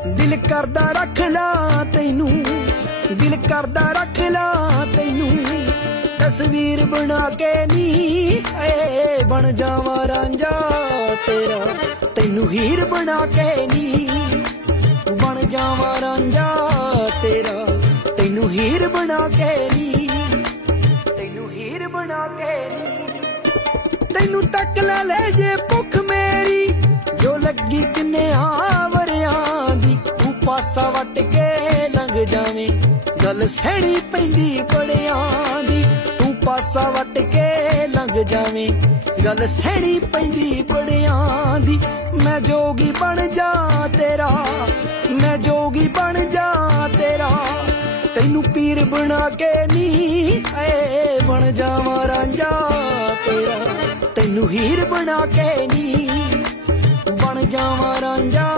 दिल करदा रख ला तैनू, दिल करदा रख ला तैनू तस्वीर बना के नी बन जावा रांझा तेरा, तैनू हीर बना के नी बन जावा रांझा तेरा, तैनू हीर बना के नी, तैनू हीर बना के नी। तैनू तक ला ले जे भुख मेरी जो लगी किन्ने आवरियां दी, तू पासा वट के लंघ जावे गल सैनी पैंदी बड़ियां दी, तू पासा वट के लंघ जावे गल सैनी पैंदी बड़ियां दी। मैं जोगी बन जा तेरा, मैं जोगी बन जा तेरा, तैनू पीर बना के नी बन जावा रांझा तेरा, तैनू हीर बना के नी बन जावा रांझा।